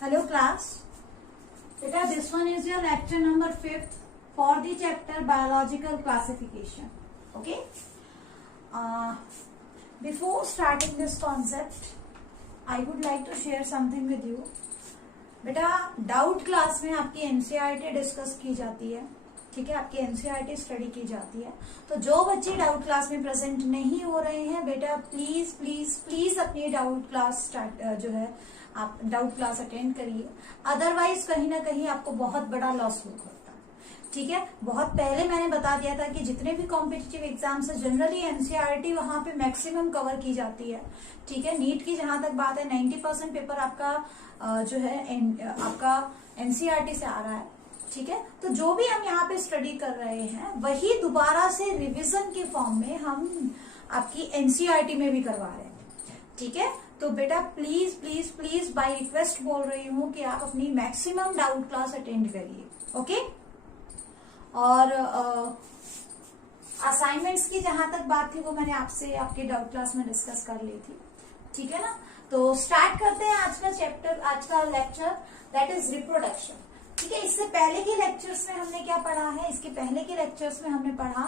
Hello class. Beta, this one is your lecture number 5th for the chapter biological classification. Okay. Before starting this concept, I would like to share something with you. बेटा doubt class में आपकी NCERT discuss की जाती है, ठीक है, आपकी NCERT study की जाती है। तो जो बच्चे डाउट क्लास में प्रेजेंट नहीं हो रहे हैं बेटा प्लीज प्लीज प्लीज अपनी डाउट क्लास जो है आप डाउट क्लास अटेंड करिए, अदरवाइज कहीं ना कहीं आपको बहुत बड़ा लॉस हो सकता है। ठीक है, बहुत पहले मैंने बता दिया था कि जितने भी कॉम्पिटिटिव एग्जाम्स है जनरली एनसीईआरटी वहां पे मैक्सिमम कवर की जाती है। ठीक है, नीट की जहां तक बात है 90% पेपर आपका जो है आपका एनसीईआरटी से आ रहा है। ठीक है, तो जो भी हम यहाँ पे स्टडी कर रहे हैं वही दोबारा से रिवीजन के फॉर्म में हम आपकी एनसीईआरटी में भी करवा रहे हैं। ठीक है, तो बेटा please please please by request बोल रही हूँ कि आप अपनी मैक्सिमम डाउट क्लास अटेंड करिए। ओके, और असाइनमेंट्स की जहां तक बात थी वो मैंने आपसे आपके डाउट क्लास में डिस्कस कर ली थी। ठीक है ना, तो स्टार्ट करते हैं आज का चैप्टर, आज का लेक्चर, दैट इज रिप्रोडक्शन। ठीक है, इससे पहले के लेक्चर्स में हमने क्या पढ़ा है, इसके पहले के लेक्चर्स में हमने पढ़ा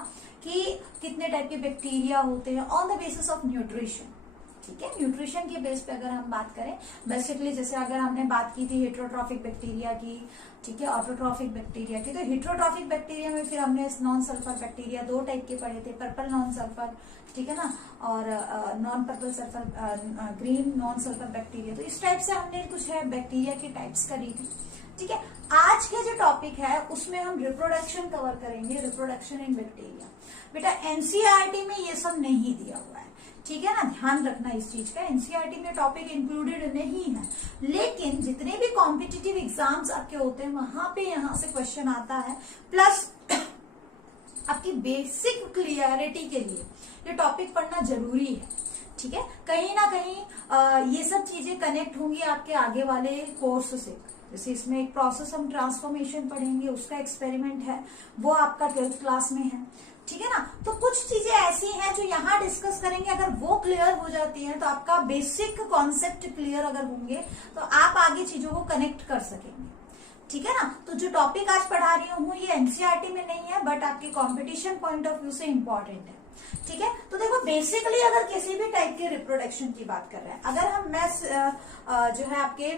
कि कितने टाइप के बैक्टीरिया होते हैं on the basis of nutrition. ठीक है, न्यूट्रिशन के बेस पे अगर हम बात करें बेसिकली, जैसे अगर हमने बात की थी हेट्रोट्रॉफिक बैक्टीरिया की, ठीक है, ऑटोट्रॉफिक बैक्टीरिया की, तो हेट्रोट्रॉफिक बैक्टीरिया में फिर हमने नॉन सल्फर बैक्टीरिया दो टाइप के पढ़े थे, पर्पल नॉन सल्फर, ठीक है ना, और non purple sulphur green non sulphur bacteria. तो इस टाइप से हमने कुछ है बैक्टीरिया की टाइप्स करी थी। ठीक है, आज का जो टॉपिक है उसमें हम रिप्रोडक्शन कवर करेंगे, रिप्रोडक्शन इन बैक्टीरिया। बेटा एनसीईआरटी में ये सब नहीं दिया हुआ है, ठीक है ना, ध्यान रखना इस चीज का, एनसीईआरटी में टॉपिक इंक्लूडेड नहीं है, लेकिन जितने भी कॉम्पिटिटिव एग्जाम्स आपके होते हैं वहां पे यहाँ से क्वेश्चन आता है, प्लस आपकी बेसिक क्लियरिटी के लिए ये टॉपिक पढ़ना जरूरी है। ठीक है, कहीं ना कहीं ये सब चीजें कनेक्ट होंगी आपके आगे वाले कोर्स से। जैसे इसमें एक प्रोसेस हम ट्रांसफॉर्मेशन पढ़ेंगे, उसका एक्सपेरिमेंट है, वो आपका 12th क्लास में है। ठीक है ना, तो कुछ चीजें ऐसी हैं जो यहाँ डिस्कस करेंगे, अगर वो क्लियर हो जाती हैं तो आपका बेसिक कॉन्सेप्ट क्लियर अगर होंगे तो आप आगे चीजों को कनेक्ट कर सकेंगे। ठीक है ना, तो जो टॉपिक आज पढ़ा रही हूँ ये एनसीईआरटी में नहीं है बट आपके कॉम्पिटिशन पॉइंट ऑफ व्यू से इंपॉर्टेंट है। ठीक है, तो देखो बेसिकली अगर किसी भी टाइप के रिप्रोडक्शन की बात कर रहे हैं, अगर हम जो है आपके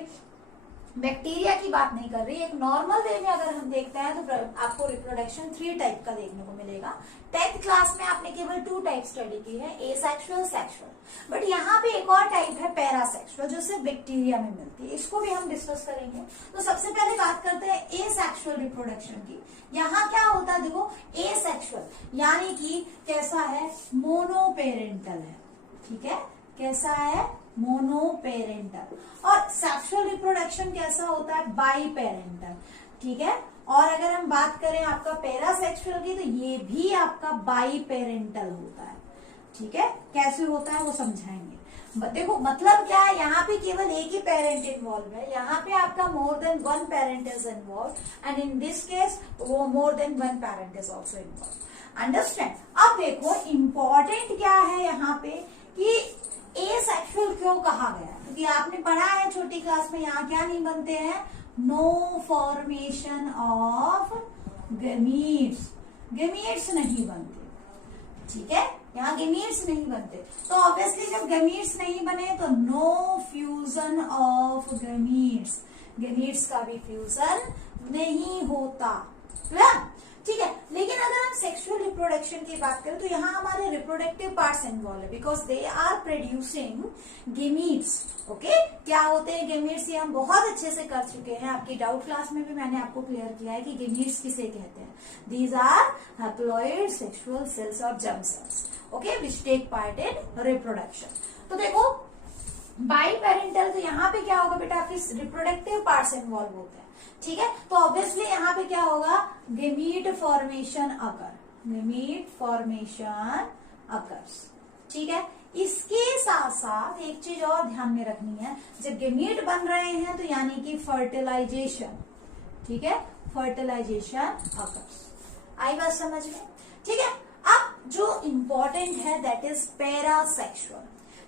बैक्टीरिया की बात नहीं कर रही, एक नॉर्मल वे में अगर हम देखते हैं तो आपको रिप्रोडक्शन 3 टाइप का देखने को मिलेगा। 10th क्लास में आपने केवल 2 टाइप स्टडी की है, एसेक्सुअल, सेक्सुअल, बट यहाँ पे एक और टाइप है पैरासेक्सुअल जो सिर्फ बैक्टीरिया में मिलती है, इसको भी हम डिस्कस करेंगे। तो सबसे पहले बात करते हैं एसेक्सुअल रिप्रोडक्शन की। यहाँ क्या होता है, देखो एसेक्सुअल यानी कि कैसा है, मोनोपेरेंटल है। ठीक है, कैसा है, मोनोपेरेंटल। और सेक्सुअल रिप्रोडक्शन कैसा होता है, बाई पेरेंटल। ठीक है, और अगर हम बात करें आपका पैरासेक्सुअल की तो ये भी आपका बाई पेरेंटल होता है। ठीक है, कैसे होता है वो समझाएंगे। देखो मतलब क्या है, यहाँ पे केवल एक ही पेरेंट इन्वॉल्व है, यहाँ पे आपका more than 1 parent is involve and in this case वो more than 1 parent is also involve. Understand. अब देखो इंपॉर्टेंट क्या है यहाँ पे कि एसेक्सुअल क्यों कहा गया, क्योंकि आपने पढ़ा है छोटी क्लास में यहाँ क्या नहीं बनते हैं, no formation of gametes, gametes नहीं बनते। ठीक है, यहाँ गमीट्स नहीं बनते, तो ऑब्वियसली जब गमीट्स नहीं बने तो no fusion of gametes, gametes का भी फ्यूजन नहीं होता। ठीक है, लेकिन अगर हम सेक्सुअल रिप्रोडक्शन की बात करें तो यहाँ हमारे रिप्रोडक्टिव पार्ट्स इन्वॉल्व है because they are producing gametes. Okay, क्या होते हैं गेमीट्स, ये हम बहुत अच्छे से कर चुके हैं, आपकी डाउट क्लास में भी मैंने आपको क्लियर किया है कि गेमीट्स किसे कहते हैं। These are haploid sexual cells और germ cells, okay, which take part in reproduction. तो देखो बाई पेरेंटल, तो यहाँ पे क्या होगा बेटा, आपके रिप्रोडक्टिव पार्ट्स इन्वॉल्व होते हैं। ठीक है, तो ऑब्वियसली यहाँ पे क्या होगा, गेमीट फॉर्मेशन अकर, गेमीट फॉर्मेशन अकर्स। ठीक है, इसके साथ साथ एक चीज और ध्यान में रखनी है, जब गेमीट बन रहे हैं तो यानी कि फर्टिलाइजेशन, ठीक है, फर्टिलाइजेशन अकर्स। आई बात समझ में। ठीक है, अब जो इंपॉर्टेंट है दैट इज पैरासेक्सुअल।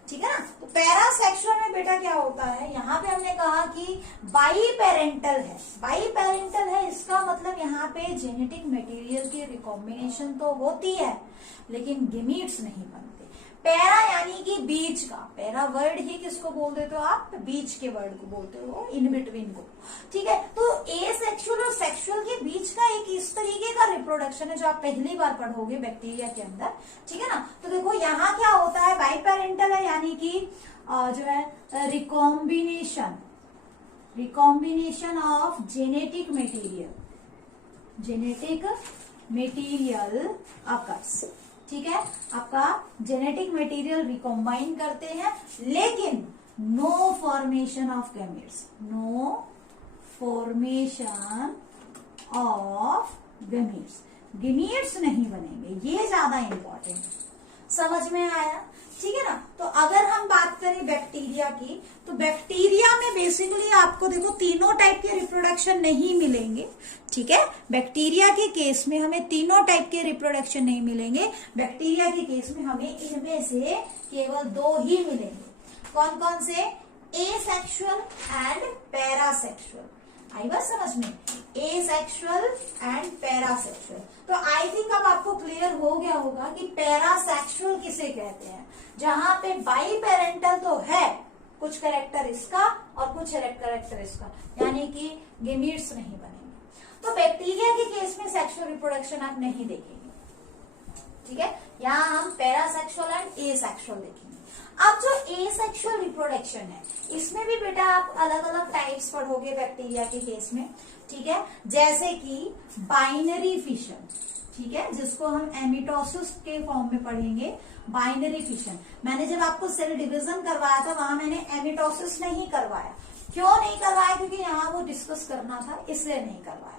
ठीक है ना। तो पैरासेक्सुअल में बेटा क्या होता है, यहाँ पे हमने कहा कि बाई पेरेंटल है, बाई पेरेंटल है, इसका मतलब यहाँ पे जेनेटिक मटेरियल की रिकॉम्बिनेशन तो होती है लेकिन गेमीट्स नहीं बनते। पैरा यानी कि बीच का, पैरा वर्ड ही किसको बोल देते हो आप, बीच के वर्ड को बोलते हो, इन बिटवीन को, ठीक है। तो एसेक्सुअल और सेक्सुअल के बीच का एक इस तरीके का रिप्रोडक्शन है जो आप पहली बार पढ़ोगे बैक्टीरिया के अंदर, ठीक है ना। तो देखो यहाँ क्या होता है, बाई पेरेंटल है यानी कि जो है recombination, recombination of genetic material, genetic material occurs, ठीक है। आपका जेनेटिक मटेरियल रिकॉम्बाइन करते हैं लेकिन no formation of gametes, no formation of gametes, gametes नहीं बनेंगे, ये ज्यादा इंपॉर्टेंट, समझ में आया, ठीक है ना। तो अगर हम बात करें बैक्टीरिया की, तो बैक्टीरिया में बेसिकली आपको देखो तीनों टाइप के रिप्रोडक्शन नहीं मिलेंगे, ठीक है। बैक्टीरिया के केस में हमें तीनों टाइप के रिप्रोडक्शन नहीं मिलेंगे, बैक्टीरिया के केस में हमें इनमें से केवल दो ही मिलेंगे। कौन कौन से, एसेक्सुअल एंड पैरासेक्सुअल, आई बात समझ में, एसेक्सुअल एंड पैरासेक्सुअल। तो आई थिंक अब आपको क्लियर हो गया होगा कि पैरासेक्सुअल किसे कहते हैं, जहां पे बाई पेरेंटल तो है, कुछ कैरेक्टर इसका और कुछ कैरेक्टर इसका, यानी कि गेमीट्स नहीं बनेंगे। तो बैक्टीरिया के केस में सेक्सुअल रिप्रोडक्शन आप नहीं देखेंगे, ठीक है। यहाँ हम पैरासेक्सुअल एंड एसेक्सुअल देखेंगे। अब जो एसेक्सुअल रिप्रोडक्शन है, इसमें भी बेटा आप अलग अलग टाइप्स पढ़ोगे बैक्टीरिया के केस में, ठीक है। जैसे कि बाइनरी फिशन, ठीक है, जिसको हम एमिटोसिस के फॉर्म में पढ़ेंगे, बाइनरी फिशन। मैंने जब आपको सेल डिवीजन करवाया था वहां मैंने एमिटोसिस नहीं करवाया, क्यों नहीं करवाया, क्योंकि यहाँ वो डिस्कस करना था इसलिए नहीं करवाया,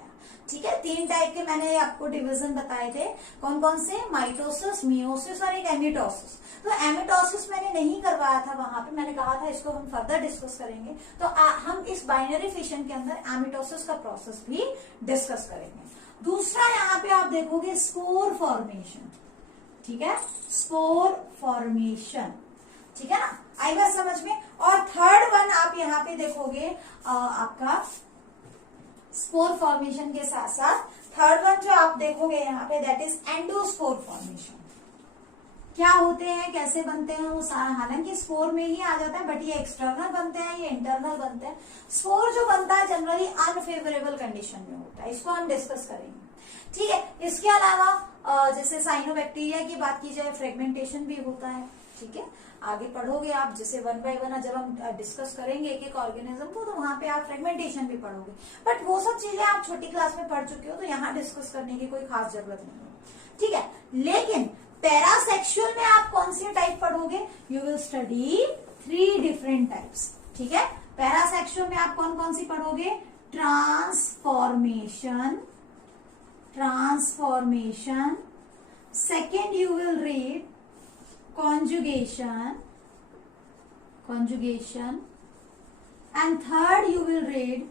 ठीक है। तीन टाइप के मैंने आपको डिवीजन बताए थे, कौन कौन से, माइटोसिस, मियोसिस और एक एमिटोसिस। तो एमिटोसिस मैंने नहीं करवाया था वहां पे, मैंने कहा था इसको हम फर्दर डिस्कस करेंगे। तो हम इस बाइनरी फिशन के अंदर एमिटोसिस का प्रोसेस भी डिस्कस करेंगे। दूसरा यहाँ पे आप देखोगे स्पोर फॉर्मेशन, ठीक है, स्पोर फॉर्मेशन, ठीक है ना, आई बात समझ में। और थर्ड वन आप यहाँ पे देखोगे आपका स्पोर फॉर्मेशन के साथ साथ थर्ड वन जो आप देखोगे यहाँ पे, दैट इज एंडोस्पोर फॉर्मेशन। क्या होते हैं, कैसे बनते हैं वो सारा, हालांकि स्पोर में ही आ जाता है, बट ये एक्सटर्नल बनते हैं, ये इंटरनल बनते हैं। स्पोर जो बनता है जनरली अनफेवरेबल कंडीशन में होता है, इसको हम डिस्कस करेंगे, ठीक है। इसके अलावा जैसे साइनोबैक्टीरिया की बात की जाए, फ्रेगमेंटेशन भी होता है, ठीक है। आगे पढ़ोगे आप, जैसे वन बाय वन जब हम डिस्कस करेंगे एक एक ऑर्गेनिज्म को, तो वहां पे आप फ्रेगमेंटेशन भी पढ़ोगे, बट वो सब चीजें आप छोटी क्लास में पढ़ चुके हो, तो यहाँ डिस्कस करने की कोई खास जरूरत नहीं है, ठीक है। लेकिन पैरासेक्सुअल में आप कौन सी टाइप पढ़ोगे, you will study 3 different types, ठीक है। पैरासेक्सुअल में आप कौन कौन सी पढ़ोगे, transformation, transformation, second you will read conjugation, conjugation, and third you will read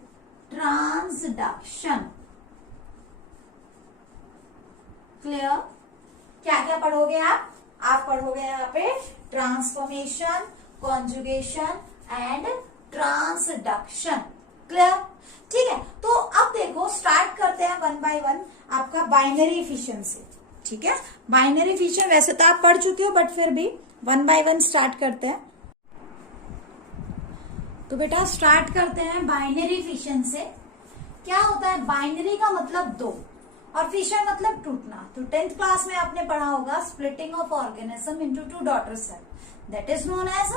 transduction. Clear? क्या क्या पढ़ोगे आप पढ़ोगे यहाँ पे transformation, conjugation and transduction. Clear? ठीक है। तो अब देखो स्टार्ट करते हैं वन बाय वन आपका बाइनरी फिशन से, ठीक है। बाइनरी फिशन वैसे तो आप पढ़ चुके हो, बट फिर भी वन बाय वन स्टार्ट करते हैं। तो बेटा स्टार्ट करते हैं बाइनरी फिशन से। क्या होता है, बाइनरी का मतलब दो और फिशन मतलब टूटना। तो 10th क्लास में आपने पढ़ा होगा splitting of organism into 2 daughter cell, that is known as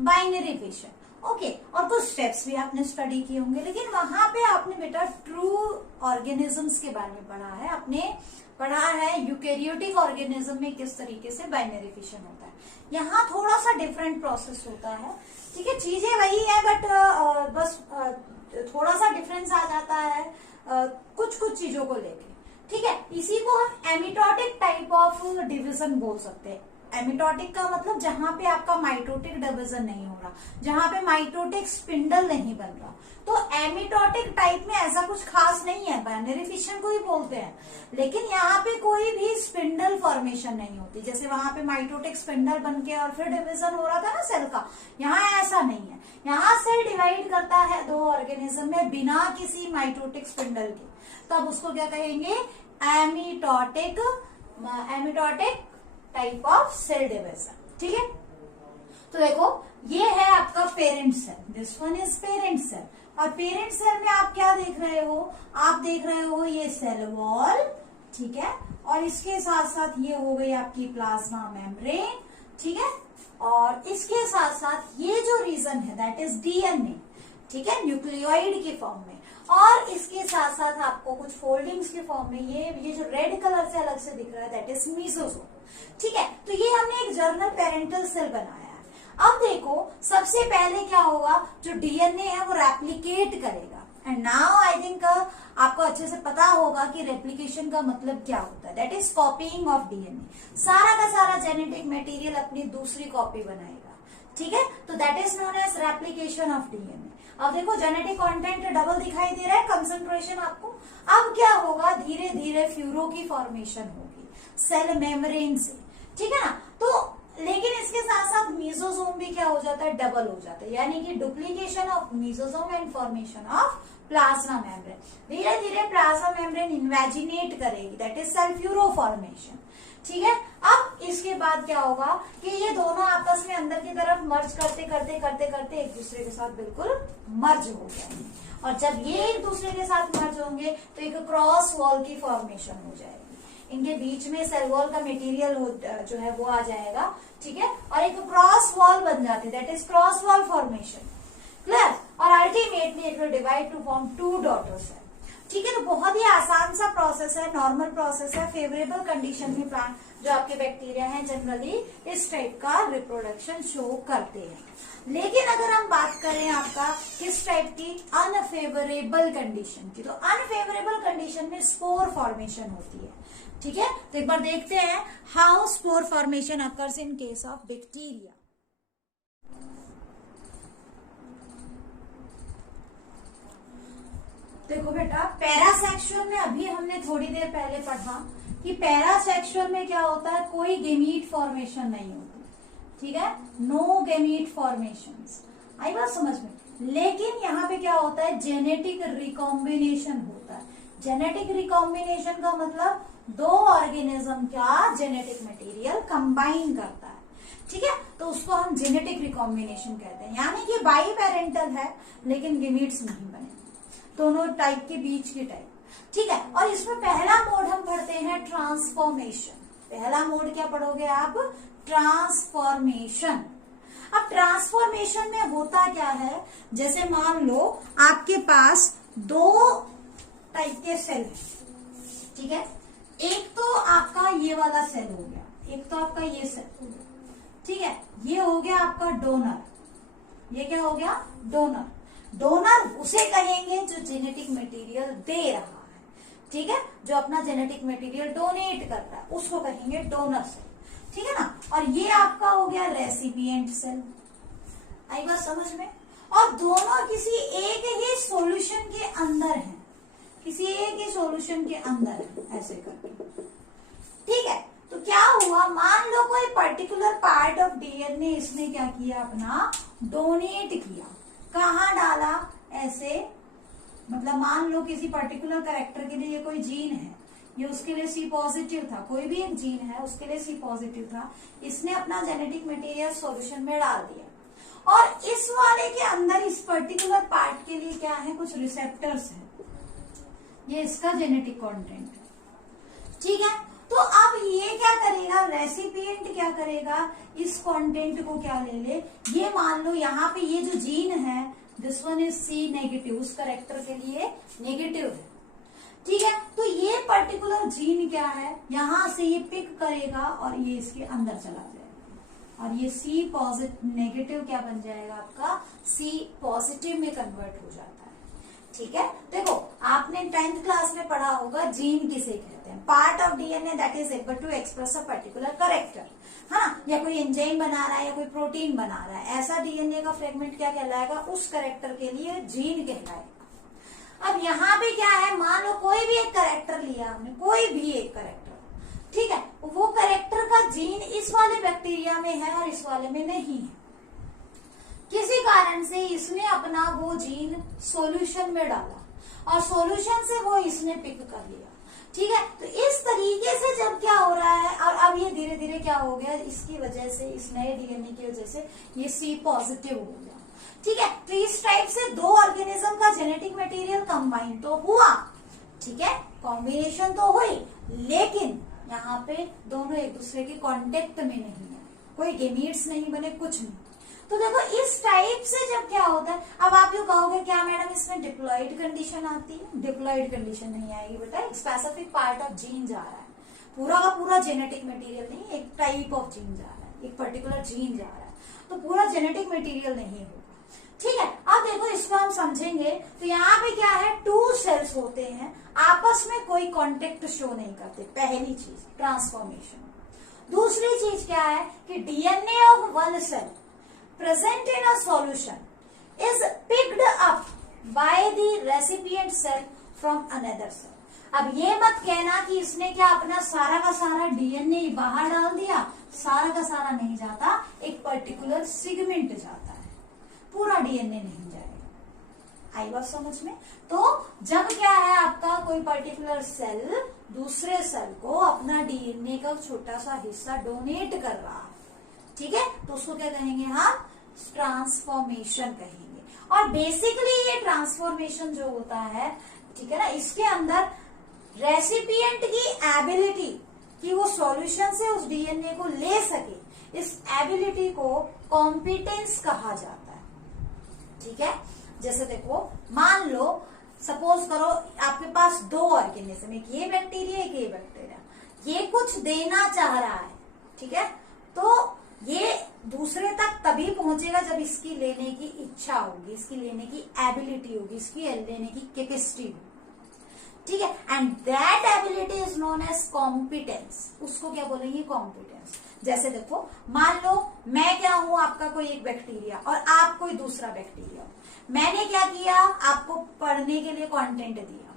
binary fission. Okay, और कुछ स्टेप्स भी आपने स्टडी किए होंगे, लेकिन वहां पे आपने बेटा ट्रू ऑर्गेनिजम्स के बारे में पढ़ा है, आपने पढ़ा है यूकैरियोटिक ऑर्गेनिज्म में किस तरीके से बाइनरी फिशन होता है। यहाँ थोड़ा सा डिफरेंट प्रोसेस होता है, ठीक है। चीजें वही है, बट बस थोड़ा सा डिफरेंस आ जाता है कुछ कुछ चीजों को लेके, ठीक है। इसी को हम एमिटोटिक टाइप ऑफ डिवीजन बोल सकते हैं, एमिटोटिक का मतलब जहां पे आपका माइटोटिक डिवीजन नहीं हो रहा, जहां पे माइटोटिक स्पिंडल नहीं बन रहा। तो एमिटोटिक टाइप में ऐसा कुछ खास नहीं है, बाइनरी फिशन को ही बोलते हैं, लेकिन यहाँ पे कोई भी स्पिंडल फॉर्मेशन नहीं होती। जैसे वहां पे माइटोटिक स्पिंडल बन के और फिर डिवीजन हो रहा था ना सेल का, यहाँ ऐसा नहीं है। यहाँ सेल डिवाइड करता है दो ऑर्गेनिज्म में बिना किसी माइटोटिक स्पिंडल के, तब उसको क्या कहेंगे, amitotic type of cell division. ठीक है, तो देखो ये है आपका parent cell, this one is parent cell. और पेरेंट सेल में आप क्या देख रहे हो, आप देख रहे हो ये सेल वॉल, ठीक है, और इसके साथ साथ ये हो गई आपकी प्लाज्मा मेम्ब्रेन, ठीक है, और इसके साथ साथ ये जो रीजन है दैट इज डीएनए, ठीक है, न्यूक्लियोइड के फॉर्म में, और इसके साथ साथ आपको कुछ फोल्डिंग्स के फॉर्म में ये जो रेड कलर से अलग से दिख रहा है दैट इज मीसोसोम। ठीक है, तो ये हमने एक जर्नल पेरेंटल सेल बनाया है। अब देखो सबसे पहले क्या होगा, जो डीएनए है वो रेप्लिकेट करेगा, एंड नाउ आई थिंक आपको अच्छे से पता होगा कि रेप्लिकेशन का मतलब क्या होता है, that is copying of DNA. सारा का सारा जेनेटिक मटेरियल अपनी दूसरी कॉपी बनाएगा, ठीक है, तो that is known as replication of DNA. अब देखो जेनेटिक कंटेंट डबल दिखाई दे रहा है, कंसंट्रेशन आपको। अब क्या होगा, धीरे धीरे फ्यूरो की फॉर्मेशन होगी सेल मेम्ब्रेन से, ठीक है ना। तो लेकिन इसके साथ साथ मीसोसोम भी क्या हो जाता है, डबल हो जाता है, यानी कि duplication of mesosome and formation of plasma membrane. धीरे धीरे प्लाज्मा मेम्ब्रेन इन्वेजिनेट करेगी, that is cell furrow formation. ठीक है, अब इसके बाद क्या होगा कि ये दोनों आपस में अंदर की तरफ मर्ज करते करते करते करते एक दूसरे के साथ बिल्कुल मर्ज हो जाएंगे, और जब ये एक दूसरे के साथ मर्ज होंगे तो एक क्रॉस वॉल की फॉर्मेशन हो जाएगी, इनके बीच में सेल वॉल का मटेरियल जो है वो आ जाएगा, ठीक है, और एक क्रॉस वॉल बन जाती है, that is cross wall formation, clear. और ultimately it will divide to form two daughter cell. ठीक है, तो बहुत ही आसान सा प्रोसेस है, नॉर्मल प्रोसेस है। फेवरेबल कंडीशन में प्लांट जो आपके बैक्टीरिया हैं जनरली इस टाइप का रिप्रोडक्शन शो करते हैं। लेकिन अगर हम बात करें आपका किस टाइप की, अनफेवरेबल कंडीशन की, तो अनफेवरेबल कंडीशन में स्पोर फॉर्मेशन होती है। ठीक है, तो एक बार देखते हैं how spore formation occurs in case of bacteria. देखो बेटा, पैरासेक्सुअल में अभी हमने थोड़ी देर पहले पढ़ा कि पैरासेक्सुअल में क्या होता है, कोई गेमीट फॉर्मेशन नहीं होती, ठीक है, नो गेमीट फॉर्मेशंस, आई बात समझ में। लेकिन यहाँ पे क्या होता है, जेनेटिक रिकॉम्बिनेशन होता है। जेनेटिक रिकॉम्बिनेशन का मतलब दो ऑर्गेनिज्म का जेनेटिक मटेरियल कंबाइन करता है, ठीक है, तो उसको हम जेनेटिक रिकॉम्बिनेशन कहते हैं। यानी कि बाई पेरेंटल है लेकिन गेमीट्स नहीं बने, दोनों टाइप के बीच के टाइप, ठीक है। और इसमें पहला मोड हम पढ़ते हैं ट्रांसफॉर्मेशन। पहला मोड क्या पढ़ोगे आप, ट्रांसफॉर्मेशन। अब ट्रांसफॉर्मेशन में होता क्या है, जैसे मान लो आपके पास दो टाइप के सेल है, ठीक है, एक तो आपका ये वाला सेल हो गया, एक तो आपका ये सेल हो गया, ठीक है, ये हो गया आपका डोनर, ये क्या हो गया, डोनर। डोनर उसे कहेंगे जो जेनेटिक मटेरियल दे रहा है, ठीक है, जो अपना जेनेटिक मटेरियल डोनेट कर रहा है उसको कहेंगे डोनर सेल, ठीक है ना। और ये आपका हो गया रेसिपिएंट सेल, आई बात समझ में। और दोनों किसी एक ही सॉल्यूशन के अंदर हैं, किसी एक ही सॉल्यूशन के अंदर है, ऐसे करके, ठीक है। तो क्या हुआ, मान लो कोई पर्टिकुलर पार्ट ऑफ डीएनए इसने क्या किया, अपना डोनेट किया, कहाँ डाला, ऐसे, मतलब मान लो किसी पर्टिकुलर कैरेक्टर के लिए ये कोई जीन है, ये उसके लिए सी पॉजिटिव था, कोई भी एक जीन है उसके लिए सी पॉजिटिव था, इसने अपना जेनेटिक मटेरियल सॉल्यूशन में डाल दिया, और इस वाले के अंदर इस पर्टिकुलर पार्ट के लिए क्या है, कुछ रिसेप्टर्स है, ये इसका जेनेटिक कंटेंट है, ठीक है। तो अब ये क्या करेगा, रेसिपिएंट क्या करेगा, इस कंटेंट को क्या ले ले, ये मान लो यहाँ पे ये जो जीन है this one is C negative, उस करेक्टर के लिए नेगेटिव है, ठीक है। तो ये पर्टिकुलर जीन क्या है, यहां से ये पिक करेगा और ये इसके अंदर चला जाएगा, और ये सी पॉजिटिव नेगेटिव क्या बन जाएगा आपका, सी पॉजिटिव में कन्वर्ट हो जाता है, ठीक है। देखो आपने 10th क्लास में पढ़ा होगा जीन किसे कहते हैं, part of DNA that is able to express a particular character, है ना, या कोई एंजाइम बना रहा है या कोई प्रोटीन बना रहा है, ऐसा डीएनए का फ्रेगमेंट क्या कहलाएगा, उस कैरेक्टर के लिए जीन कहलाएगा। अब यहाँ पे क्या है, मान लो कोई भी एक कैरेक्टर लिया हमने, कोई भी एक कैरेक्टर, ठीक है, वो कैरेक्टर का जीन इस वाले बैक्टीरिया में है और इस वाले में नहीं है, किसी कारण से इसने अपना वो जीन सॉल्यूशन में डाला और सॉल्यूशन से वो इसने पिक कर लिया, ठीक है। तो इस तरीके से जब क्या हो रहा है, और अब ये धीरे धीरे क्या हो गया, इसकी वजह से, इस नए डीएनए की वजह से ये सी पॉजिटिव हो गया, ठीक है। तो इस टाइप से दो ऑर्गेनिज्म का जेनेटिक मटेरियल कंबाइन तो हुआ, ठीक है, कॉम्बिनेशन तो हुई, लेकिन यहाँ पे दोनों एक दूसरे के कांटेक्ट में नहीं है, कोई गेमीट्स नहीं बने, कुछ नहीं। तो देखो इस टाइप से जब क्या होता है, अब आप यूँ कहोगे क्या मैडम इसमें डिप्लॉइड कंडीशन आती है, डिप्लॉइड कंडीशन नहीं आएगी बेटा, एक स्पेसिफिक पार्ट ऑफ जीन जा रहा है, पूरा का पूरा जेनेटिक मटेरियल नहीं, एक टाइप ऑफ जीन जा रहा है, एक पर्टिकुलर जीन जा रहा है, तो पूरा जेनेटिक मटेरियल नहीं होगा, ठीक है। अब देखो इसको हम समझेंगे, तो यहाँ पे क्या है, 2 सेल्स होते हैं, आपस में कोई कांटेक्ट शो नहीं करते, पहली चीज ट्रांसफॉर्मेशन। दूसरी चीज क्या है कि DNA of one cell present in a solution is picked up by the recipient cell from another cell. अब ये मत कहना कि इसने क्या अपना सारा का सारा डीएनए बाहर डाल दिया, सारा का सारा नहीं जाता, एक पर्टिकुलर सेगमेंट जाता है, पूरा डीएनए नहीं जाएगा। आई बात समझ में? तो जब क्या है, आपका कोई पर्टिकुलर सेल दूसरे सेल को अपना डीएनए का छोटा सा हिस्सा डोनेट कर रहा है, ठीक है, तो उसको क्या कहेंगे हम, ट्रांसफॉर्मेशन कहेंगे। और बेसिकली ये ट्रांसफॉर्मेशन जो होता है, ठीक है ना, इसके अंदर रेसिपिएंट की एबिलिटी कि वो सॉल्यूशन से उस डीएनए को ले सके, इस एबिलिटी को कॉम्पिटेंस कहा जाता है, ठीक है। जैसे देखो मान लो, सपोज करो आपके पास 2 ऑर्गेनिज्म, एक ये बैक्टीरिया एक ये बैक्टीरिया, ये कुछ देना चाह रहा है, ठीक है, तो ये दूसरे तक तभी पहुंचेगा जब इसकी लेने की इच्छा होगी, इसकी लेने की एबिलिटी होगी, इसकी लेने की कैपेसिटी होगी, ठीक है। And that ability is known as competence, उसको क्या बोलेंगे, कॉम्पिटेंस। जैसे देखो मान लो मैं क्या हूं, आपका कोई एक बैक्टीरिया और आप कोई दूसरा बैक्टीरिया, मैंने क्या किया, आपको पढ़ने के लिए कंटेंट दिया,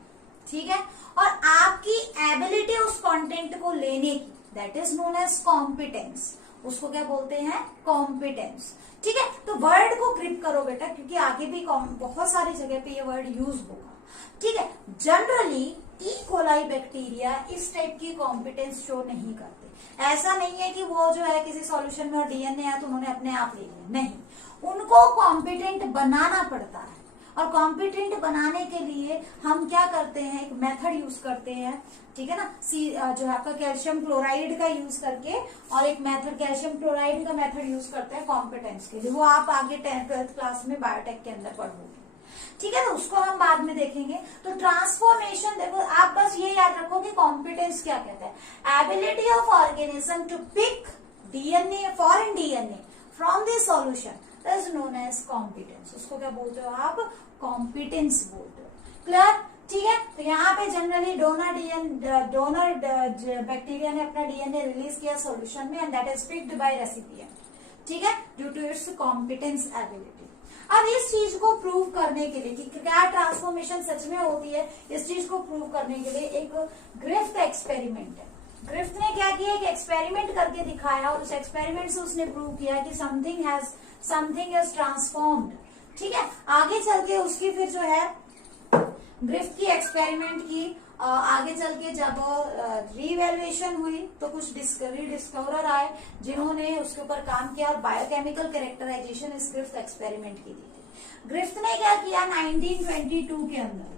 ठीक है, और आपकी एबिलिटी उस कंटेंट को लेने की, that is known as competence, उसको क्या बोलते हैं, कॉम्पिटेंस, ठीक है। तो वर्ड को ग्रिप करो बेटा, क्योंकि आगे भी बहुत सारी जगह पे ये वर्ड यूज होगा, ठीक है। जनरली ई कोलाई बैक्टीरिया इस टाइप की कॉम्पिटेंस शो नहीं करते, ऐसा नहीं है कि वो जो है किसी सॉल्यूशन में और डीएनए है तो उन्होंने अपने आप ले लिया, नहीं, उनको कॉम्पिटेंट बनाना पड़ता है, और कॉम्पिटेंट बनाने के लिए हम क्या करते हैं, एक मेथड यूज करते हैं, ठीक है ना, जो है आपका कैल्शियम क्लोराइड का यूज करके, और एक मेथड कैल्शियम क्लोराइड का मेथड यूज करते हैं कॉम्पिटेंस के लिए, वो आप आगे 10th-12th क्लास में बायोटेक के अंदर पढ़ोगे, ठीक है, तो उसको हम बाद में देखेंगे। तो ट्रांसफॉर्मेशन देखो, आप बस ये याद रखो कि कॉम्पिटेंस क्या कहते हैं, ability of organism to pick DNA, foreign DNA from the solution is known as competence, उसको क्या बोलते हो आप, कॉम्पिटेंस बोलते हो, क्लियर, ठीक है। तो यहाँ पे जनरली डोनर बैक्टीरिया ने अपना डीएनए रिलीज किया सॉल्यूशन में, and that is picked by recipient, ठीक है, due to its competence ability. अब इस चीज को प्रूव करने के लिए कि क्या ट्रांसफॉर्मेशन सच में होती है, इस चीज को प्रूव करने के लिए एक ग्रिफ्थ एक्सपेरिमेंट है। ग्रिफ्थ ने क्या किया, एक एक्सपेरिमेंट करके दिखाया, और उस एक्सपेरिमेंट से उसने प्रूव किया कि समथिंग इज ट्रांसफॉर्म्ड, ठीक है। आगे चल के उसकी फिर जो है ग्रिफ्थ की एक्सपेरिमेंट की, आगे चल के जब रीवैल्यूएशन हुई तो कुछ डिस्कवरर आए जिन्होंने उसके ऊपर काम किया, और बायोकेमिकल कैरेक्टराइजेशन इस ग्रिफ्थ एक्सपेरिमेंट की दी थी। ग्रिफ्थ ने क्या किया 1922 के अंदर,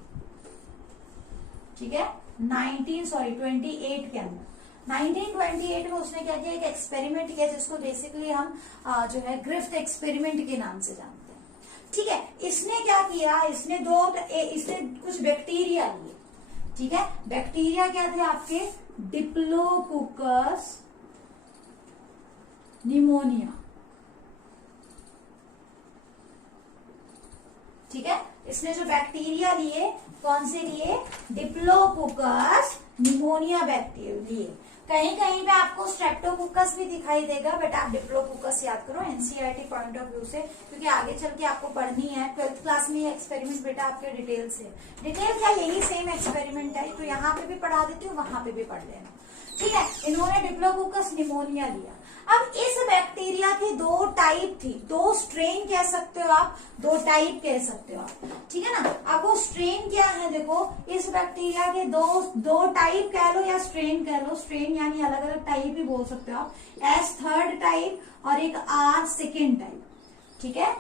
ठीक है, 28 के अंदर, 1928 में उसने क्या किया, एक एक्सपेरिमेंट किया जिसको बेसिकली हम जो है ग्रिफ्थ एक्सपेरिमेंट के नाम से जानते हैं, ठीक है। इसने क्या किया, इसने कुछ बैक्टीरिया लिए, ठीक है, बैक्टीरिया क्या थे आपके, डिप्लोकोकस निमोनिया, ठीक है, इसने जो बैक्टीरिया लिए, कौन से लिए? डिप्लोकोकस निमोनिया बैक्टीरिया लिए। कहीं कहीं पे आपको स्ट्रेप्टोकोकस भी दिखाई देगा, बट आप डिप्लोकोकस याद करो एनसीईआरटी पॉइंट ऑफ व्यू से, क्योंकि आगे चल के आपको पढ़नी है 12th क्लास में। ये एक्सपेरिमेंट बेटा आपके डिटेल से, डिटेल क्या यही सेम एक्सपेरिमेंट है, तो यहाँ पे भी पढ़ा देती हूँ, वहां पे भी पढ़ लेना, ठीक है। इन्होंने डिप्लोकोकस निमोनिया लिया। अब इस बैक्टीरिया की दो टाइप थी, दो स्ट्रेन कह सकते हो आप, दो टाइप कह सकते हो आप, ठीक है ना। अब वो स्ट्रेन क्या है, देखो इस बैक्टीरिया के दो टाइप कह लो या स्ट्रेन कह लो, स्ट्रेन यानी अलग अलग टाइप ही बोल सकते हो आप। एस थर्ड टाइप और एक आर सेकेंड टाइप, ठीक है।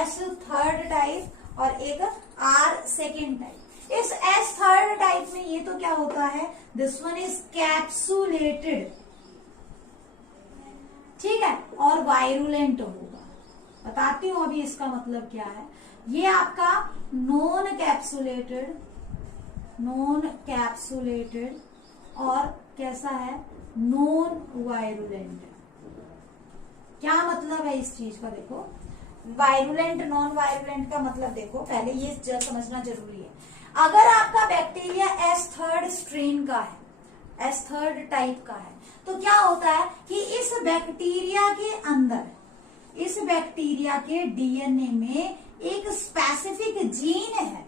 एस थर्ड टाइप और एक आर सेकेंड टाइप। इस एस थर्ड टाइप में ये तो क्या होता है, दिस वन इज कैप्सुलेटेड, ठीक है, और वायरुलेंट होगा। बताती हूं अभी इसका मतलब क्या है। ये आपका नॉन कैप्सुलेटेड और कैसा है, नॉन वायरुलेंट। क्या मतलब है इस चीज का, देखो वायरुलेंट नॉन वायरुलेंट का मतलब देखो, पहले ये समझना जरूरी है। अगर आपका बैक्टीरिया एस थर्ड स्ट्रेन का है, एस थर्ड टाइप का है, तो क्या होता है कि इस बैक्टीरिया के अंदर, इस बैक्टीरिया के डीएनए में एक स्पेसिफिक जीन है,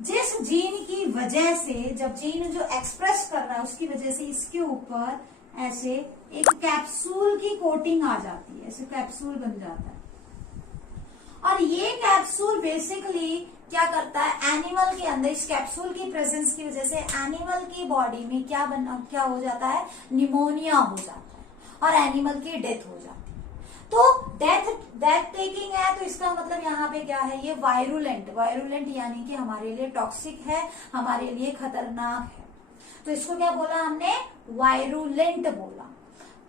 जिस जीन की वजह से, जब जीन जो एक्सप्रेस कर रहा है उसकी वजह से इसके ऊपर ऐसे एक कैप्सूल की कोटिंग आ जाती है, ऐसे कैप्सूल बन जाता है। और ये कैप्सूल बेसिकली क्या करता है, एनिमल के अंदर इस कैप्सूल की प्रेजेंस की वजह से एनिमल की बॉडी में क्या हो जाता है, निमोनिया हो जाता है और एनिमल की डेथ हो जाती है। तो डेथ टेकिंग है, तो इसका मतलब यहाँ पे क्या है, ये वायरुलेंट यानी कि हमारे लिए टॉक्सिक है, हमारे लिए खतरनाक है, तो इसको क्या बोला हमने, वायरुलेंट बोला,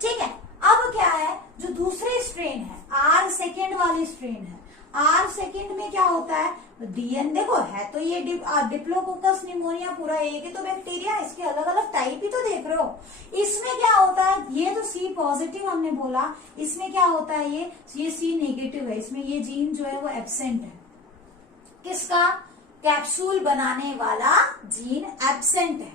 ठीक है। अब क्या है, जो दूसरी स्ट्रेन है, आर सेकेंड वाली स्ट्रेन है, आर सेकेंड में क्या होता है, डीएन देखो है तो ये डिप्लोकोकस निमोनिया पूरा एक ही तो बैक्टीरिया, इसके अलग अलग टाइप ही तो देख रहे हो। इसमें क्या होता है, ये तो सी पॉजिटिव हमने बोला, इसमें क्या होता है, ये सी नेगेटिव है, इसमें ये जीन जो है वो एब्सेंट है। किसका, कैप्सूल बनाने वाला जीन एब्सेंट है,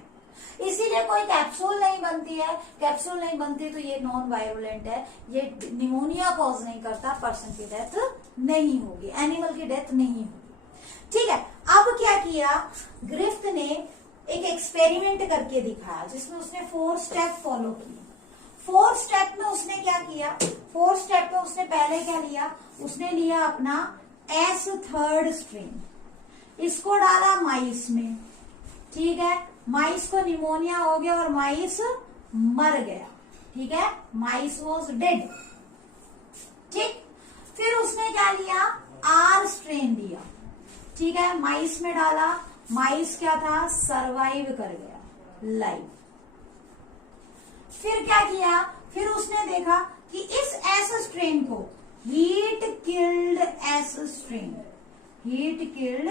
इसीलिए कोई कैप्सूल नहीं बनती है। कैप्सूल नहीं बनती तो ये नॉन वायरुलेंट है, ये निमोनिया कॉज नहीं करता, पर्सन की डेथ नहीं होगी, एनिमल की डेथ नहीं होगी, ठीक है। अब क्या किया, ग्रिफ्थ ने एक एक्सपेरिमेंट करके दिखाया जिसमें उसने 4 स्टेप फॉलो किए। 4 स्टेप में उसने क्या किया, 4 स्टेप में उसने पहले क्या लिया, उसने लिया अपना एस थर्ड स्ट्रेन, इसको डाला माइस में, ठीक है। माइस को निमोनिया हो गया और माइस मर गया, ठीक है, माइस वॉज डेड, ठीक। फिर उसने क्या लिया, आर स्ट्रेन दिया, ठीक है, माइस में डाला, माइस क्या था, सरवाइव कर गया, लाइव। फिर क्या किया, फिर उसने देखा कि इस एस स्ट्रेन को heat killed S strain, heat killed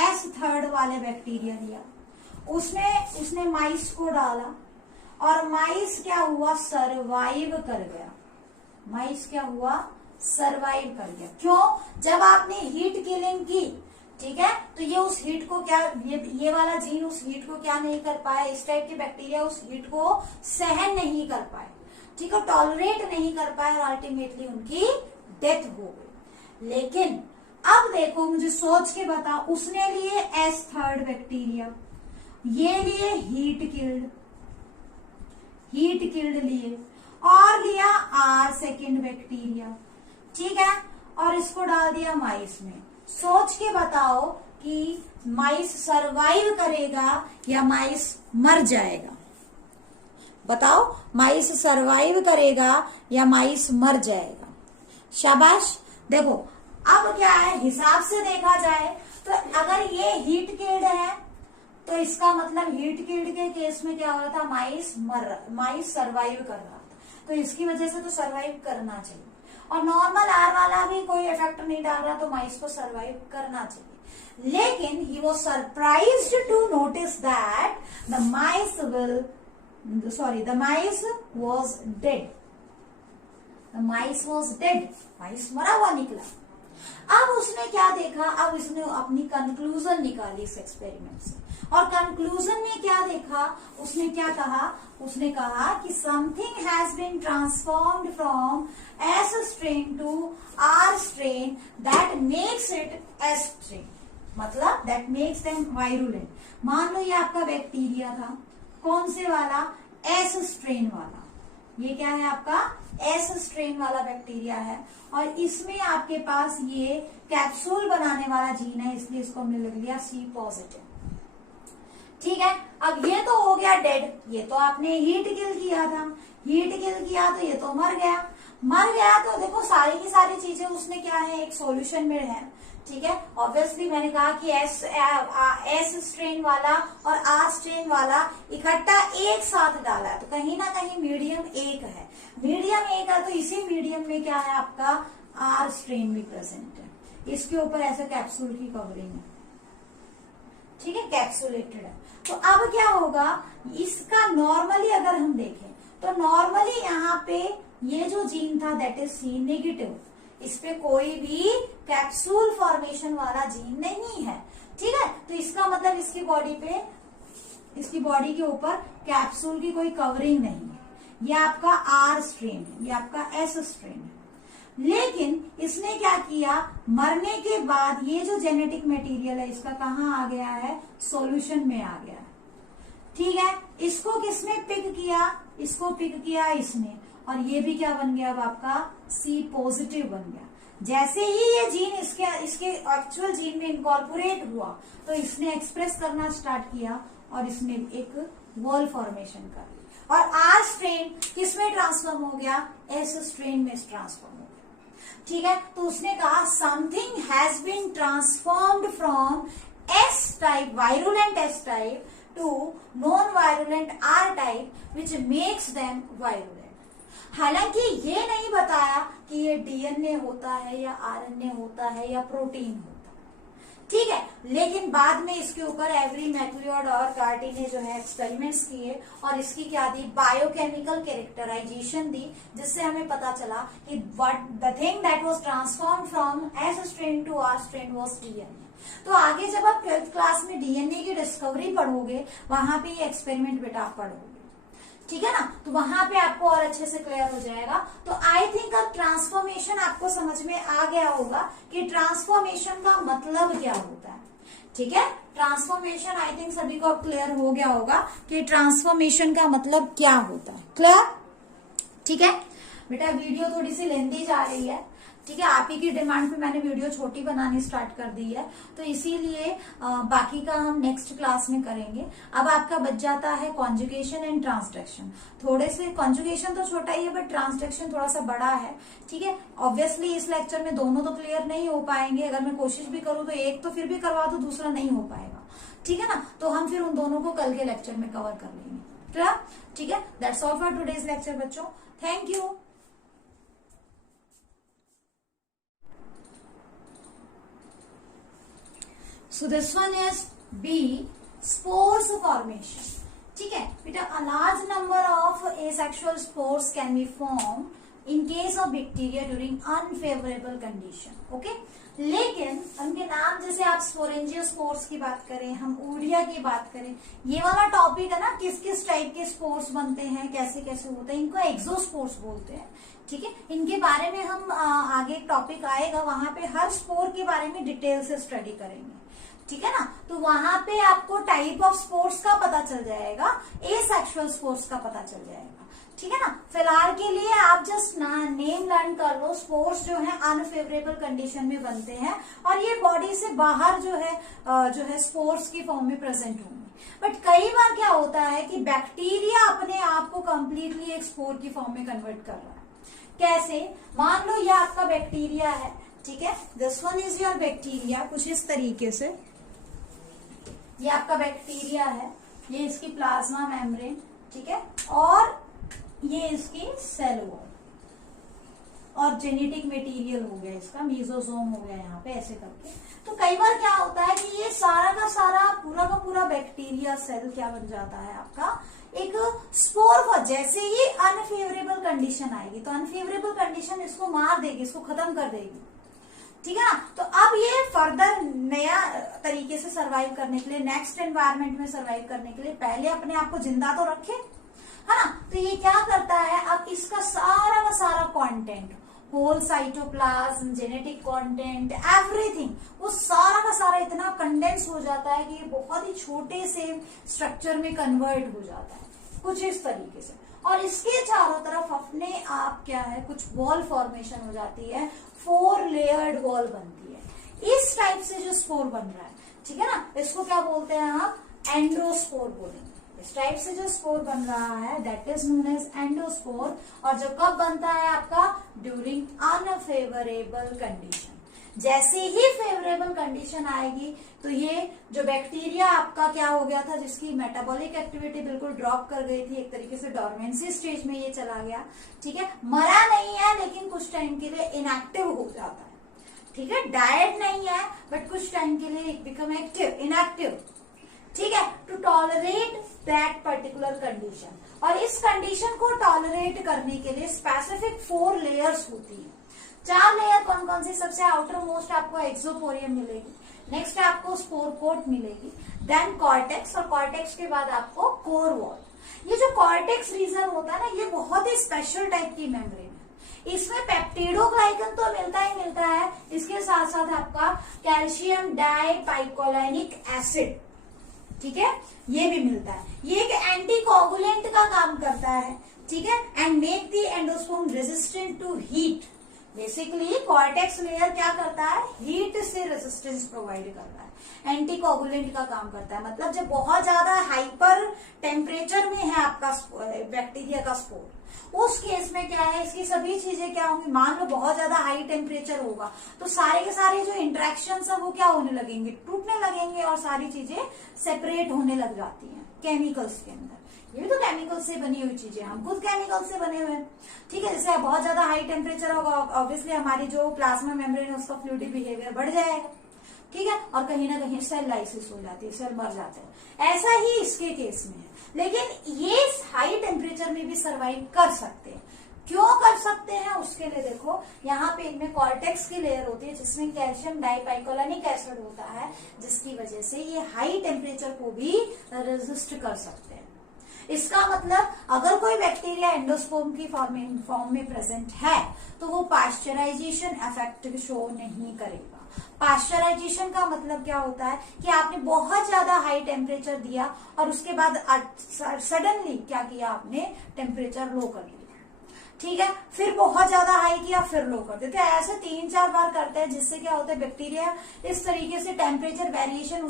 S third वाले बैक्टीरिया लिया, उसने माइस को डाला और माइस क्या हुआ, सरवाइव कर गया, माइस क्या हुआ, सरवाइव कर गया। क्यों, जब आपने हीट किलिंग की, ठीक है, तो ये उस हीट को क्या, ये वाला जीन उस हीट को क्या नहीं कर पाया, इस टाइप के बैक्टीरिया उस हीट को सहन नहीं कर पाए, ठीक है, टॉलरेट नहीं कर पाए और अल्टीमेटली उनकी डेथ हो गई। लेकिन अब देखो, मुझे सोच के बता, उसने लिए एस थर्ड बैक्टीरिया, ये लिए हीट किल्ड लिए, और लिया आर सेकेंड बैक्टीरिया, ठीक है, और इसको डाल दिया माइस में। सोच के बताओ कि माइस सरवाइव करेगा या माइस मर जाएगा, बताओ, माइस सरवाइव करेगा या माइस मर जाएगा। शाबाश। देखो अब क्या है, हिसाब से देखा जाए तो अगर ये हीट किल्ड है तो इसका मतलब हीट किल्ड के केस में क्या हो रहा था, माइस सरवाइव कर रहा था, तो इसकी वजह से तो सरवाइव करना चाहिए। और नॉर्मल आर वाला भी कोई इफेक्ट नहीं डाल रहा तो माइस को सरवाइव करना चाहिए। लेकिन he was surprised to notice that the mice was dead, mice मरा हुआ निकला। अब उसने क्या देखा, अब उसने अपनी कंक्लूजन निकाली इस एक्सपेरिमेंट से, और कंक्लूजन में क्या देखा, उसने क्या कहा, उसने कहा कि something has been transformed from S strain to R strain that makes it S strain, मतलब दैट मेक्स देम वायरुलेंट। मान लो ये आपका बैक्टीरिया था, कौन से वाला, एस स्ट्रेन वाला, ये क्या है आपका एस स्ट्रेन वाला बैक्टीरिया है, और इसमें आपके पास ये कैप्सूल बनाने वाला जीन है, इसलिए इसको हमने लिख लिया सी पॉजिटिव। ठीक है, अब ये तो हो गया डेड, ये तो आपने हीट किल किया था, हीट किल किया तो ये तो मर गया, मर गया तो देखो सारी की सारी चीजें उसने क्या है, एक सॉल्यूशन में है। ठीक है, ऑब्वियसली मैंने कहा कि एस स्ट्रेन वाला और आर स्ट्रेन वाला इकट्ठा एक साथ डाला है, तो कहीं ना कहीं मीडियम एक है, मीडियम एक है, तो इसी मीडियम में क्या है आपका आर स्ट्रेन भी प्रेजेंट है, इसके ऊपर ऐसे कैप्सूल की कवरिंग है। ठीक है, कैप्सुलेटेड है। तो अब क्या होगा, इसका नॉर्मली अगर हम देखें तो नॉर्मली यहाँ पे ये जो जीन था दैट इज सी नेगेटिव, इस पे कोई भी कैप्सूल फॉर्मेशन वाला जीन नहीं है। ठीक है, तो इसका मतलब इसकी बॉडी पे, इसकी बॉडी के ऊपर कैप्सूल की कोई कवरिंग नहीं है, ये आपका आर स्ट्रेन है, ये आपका एस स्ट्रेन है। लेकिन इसने क्या किया, मरने के बाद ये जो जेनेटिक मटेरियल है इसका कहाँ आ गया है, सॉल्यूशन में आ गया है। ठीक है, इसको किसने पिक किया, इसको पिक किया इसने, और ये भी क्या बन गया अब आपका सी पॉजिटिव बन गया। जैसे ही ये जीन इसके एक्चुअल जीन में इनकॉर्पोरेट हुआ तो इसने एक्सप्रेस करना स्टार्ट किया और इसने एक वॉल फॉर्मेशन कर ली, और आर स्ट्रेन किसमें ट्रांसफॉर्म हो गया, एस स्ट्रेन में ट्रांसफॉर्म हो गया। ठीक है, तो उसने कहा something has been transformed from S type, virulent S type to non virulent R type which makes them virulent. हालांकि ये नहीं बताया कि ये डीएनए होता है या आरएनए होता है या प्रोटीन होता है। ठीक है, लेकिन बाद में इसके ऊपर एवरी मैक्लियोड और कार्टी ने जो है एक्सपेरिमेंट्स किए और इसकी क्या दी, बायोकेमिकल कैरेक्टराइजेशन दी, जिससे हमें पता चला कि what the thing that was transformed from S strain to R strain was DNA. तो आगे जब आप 12th क्लास में डीएनए की डिस्कवरी पढ़ोगे वहां पे ये एक्सपेरिमेंट बेटा आप पढ़ोगे। ठीक है ना, तो वहां पे आपको और अच्छे से क्लियर हो जाएगा। तो आई थिंक अब ट्रांसफॉर्मेशन आपको समझ में आ गया होगा कि ट्रांसफॉर्मेशन का मतलब क्या होता है। ठीक है, ट्रांसफॉर्मेशन आई थिंक सभी को अब क्लियर हो गया होगा कि ट्रांसफॉर्मेशन का मतलब क्या होता है। क्लियर? ठीक है बेटा, वीडियो थोड़ी सी लेंथी जा रही है। ठीक है, आप ही की डिमांड पे मैंने वीडियो छोटी बनानी स्टार्ट कर दी है, तो इसीलिए बाकी का हम नेक्स्ट क्लास में करेंगे। अब आपका बच जाता है कॉन्जुगेशन एंड ट्रांसडक्शन। थोड़े से कॉन्जुगेशन तो छोटा ही है बट ट्रांसडक्शन थोड़ा सा बड़ा है। ठीक है, ऑब्वियसली इस लेक्चर में दोनों तो क्लियर नहीं हो पाएंगे, अगर मैं कोशिश भी करूँ तो एक तो फिर भी करवा दूं, दूसरा नहीं हो पाएगा। ठीक है ना, तो हम फिर उन दोनों को कल के लेक्चर में कवर कर लेंगे। ठीक है, that's all for today's lecture बच्चों, thank you. So this one is B, spores formation. ठीक है बेटा, a large number of asexual spores can be formed in case of bacteria during unfavorable condition. Okay? लेकिन उनके नाम, जैसे आप sporangiospores की बात करें, हम ऊडिया की बात करें, ये वाला टॉपिक है ना, किस किस टाइप के स्पोर्स बनते हैं, कैसे कैसे होते हैं, इनको एक्सोस्पोर्स बोलते हैं। ठीक है, इनके बारे में हम आगे एक टॉपिक आएगा, वहां पे हर स्पोर के बारे में डिटेल से स्टडी करेंगे। ठीक है ना, तो वहां पे आपको टाइप ऑफ स्पोर्स का पता चल जाएगा, एसेक्सुअल स्पोर्स का पता चल जाएगा। ठीक है ना, फिलहाल के लिए आप जस्ट नेम लर्न कर लो। स्पोर्स जो है अनफेवरेबल कंडीशन में बनते हैं और ये बॉडी से बाहर जो है स्पोर्स की फॉर्म में प्रेजेंट होंगे। बट कई बार क्या होता है कि बैक्टीरिया अपने आप को कंप्लीटली एक स्पोर की फॉर्म में कन्वर्ट कर रहा है। कैसे? मान लो ये आपका बैक्टीरिया है, ठीक है, this one is your bacteria, कुछ इस तरीके से ये आपका बैक्टीरिया है, ये इसकी प्लाज्मा मेम्ब्रेन, ठीक है, और ये इसकी सेल वॉल और जेनेटिक मटेरियल हो गया, इसका मीजोसोम हो गया यहाँ पे, ऐसे करके। तो कई बार क्या होता है कि ये सारा का सारा पूरा का पूरा बैक्टीरिया सेल क्या बन जाता है आपका, एक स्पोर। जैसे ही अनफेवरेबल कंडीशन आएगी तो अनफेवरेबल कंडीशन इसको मार देगी, इसको खत्म कर देगी। ठीक है ना। तो अब ये फर्दर नया तरीके से सरवाइव करने के लिए, नेक्स्ट एनवायरमेंट में सरवाइव करने के लिए पहले अपने आप को जिंदा तो रखे, है ना। तो ये क्या करता है, अब इसका सारा का सारा content, whole cytoplasm, genetic content, everything, वो सारा का सारा इतना कंडेंस हो जाता है कि ये बहुत ही छोटे से स्ट्रक्चर में कन्वर्ट हो जाता है, कुछ इस तरीके से। और इसके चारों तरफ अपने आप क्या है, कुछ वॉल फॉर्मेशन हो जाती है, 4 लेयर्ड वॉल बनती है। इस टाइप से जो स्पोर बन रहा है, ठीक है ना, इसको क्या बोलते हैं आप, एंडोस्पोर बोलेंगे। इस टाइप से जो स्पोर बन रहा है that is known as endospore. और जो कब बनता है आपका, ड्यूरिंग अनफेवरेबल कंडीशन। जैसे ही फेवरेबल कंडीशन आएगी तो ये जो बैक्टीरिया आपका क्या हो गया था, जिसकी मेटाबॉलिक एक्टिविटी बिल्कुल ड्रॉप कर गई थी, एक तरीके से डोरमेंसी स्टेज में ये चला गया, ठीक है, मरा नहीं है लेकिन कुछ टाइम के लिए इनएक्टिव हो जाता है, ठीक है, डायट नहीं है बट कुछ टाइम के लिए बिकम एक्टिव, इनएक्टिव, ठीक है, to tolerate that particular condition. और इस कंडीशन को टॉलरेट करने के लिए स्पेसिफिक 4 लेयर्स होती है। 4 लेयर कौन कौन सी, सबसे आउटर मोस्ट आपको एक्सोपोरियम मिलेगी, नेक्स्ट आपको स्पोर कोट मिलेगी, देन कॉर्टेक्स, और कॉर्टेक्स के बाद आपको कोर वॉल। ये जो कॉर्टेक्स रीजन होता है ना, ये बहुत ही स्पेशल टाइप की मेम्ब्रेन है। इसमें पेप्टिडोग्लाइकन तो मिलता ही मिलता है, इसके साथ साथ आपका कैल्शियम डाइपाइकोलाइनिक एसिड, ठीक है, ये भी मिलता है। ये एक एंटीकोगुलेंट का काम करता है, ठीक है, and make the endosperm resistant to heat. Basically cortex layer क्या करता है, हीट से रेजिस्टेंस प्रोवाइड करता है, एंटीकोगुलेंट का काम करता है। मतलब जब बहुत ज्यादा हाइपर टेम्परेचर में है आपका बैक्टीरिया का स्पोर, उस केस में क्या है, इसकी सभी चीजें क्या होंगी, मान लो बहुत ज्यादा हाई टेम्परेचर होगा तो सारे के सारे जो इंटरेक्शन है वो क्या होने लगेंगे, टूटने लगेंगे और सारी चीजें सेपरेट होने लग जाती हैं केमिकल्स के अंदर। ये भी तो केमिकल से बनी हुई चीजें, हम खुद केमिकल से बने हुए हैं, ठीक है। जैसे बहुत ज्यादा हाई टेम्परेचर होगा, ऑब्वियसली हमारी जो प्लाज्मा मेम्ब्रेन है उसका फ्लूइडिक बिहेवियर बढ़ जाएगा, ठीक है, और कहीं ना कहीं सेल लाइसिस हो जाती है, सेल मर जाते हैं। ऐसा ही इसके केस में है, लेकिन ये हाई टेम्परेचर में भी सरवाइव कर सकते हैं। क्यों कर सकते हैं, उसके लिए देखो यहाँ पे इनमें कॉर्टेक्स की लेयर होती है जिसमें कैल्शियम डाइपाइकोलानिक एसिड होता है, जिसकी वजह से ये हाई टेम्परेचर को भी रेजिस्ट कर सकते हैं। इसका मतलब अगर कोई बैक्टीरिया एंडोस्पर्म की फॉर्म में प्रेजेंट है तो वो पाश्चराइजेशन इफेक्ट शो नहीं करेगा। पाश्चराइजेशन का मतलब क्या होता है कि आपने बहुत ज्यादा हाई टेम्परेचर दिया और उसके बाद सडनली क्या किया, आपने टेम्परेचर लो कर लिया, ठीक है, फिर बहुत ज्यादा हाई किया फिर लो कर देते हैं। ऐसे 3-4 बार करते हैं, जिससे क्या होता है, बैक्टीरिया इस तरीके से टेम्परेचर वेरिएशन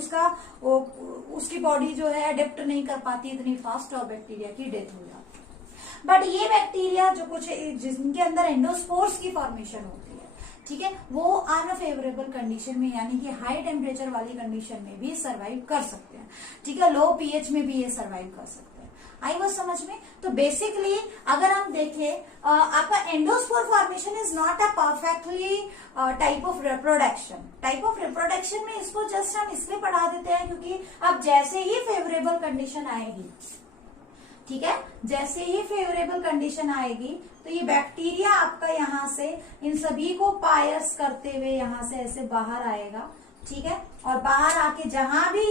उसकी बॉडी जो है अडेप्ट नहीं कर पाती इतनी फास्ट और बैक्टीरिया की डेथ हो जाती है। बट ये बैक्टीरिया जो कुछ जिनके अंदर एंडोस्पोर्स की फॉर्मेशन होती है, ठीक है, वो अनफेवरेबल कंडीशन में यानी कि हाई टेम्परेचर वाली कंडीशन में भी सर्वाइव कर सकते हैं, ठीक है, लो पीएच में भी ये सर्वाइव कर सकते हैं। आई बात समझ में। तो बेसिकली अगर हम देखें आपका endospore formation is not a perfectly type of reproduction. Type of reproduction में इसको जस्ट हम इसलिए पढ़ा देते हैं क्योंकि अब जैसे ही फेवरेबल कंडीशन आएगी, ठीक है, जैसे ही फेवरेबल कंडीशन आएगी तो ये बैक्टीरिया आपका यहाँ से इन सभी को पायर्स करते हुए यहाँ से ऐसे बाहर आएगा, ठीक है, और बाहर आके जहां भी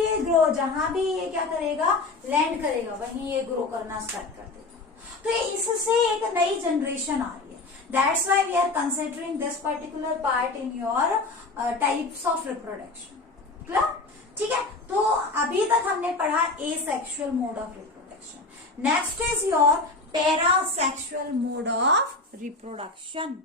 ये क्या करेगा, लैंड करेगा, वहीं ये ग्रो करना स्टार्ट कर देगा। तो ये इससे एक नई जनरेशन आ रही है। That's why we are considering this particular part in your types of reproduction, clear, ठीक है। तो अभी तक हमने पढ़ा asexual mode of reproduction. Next is your parasexual mode of reproduction.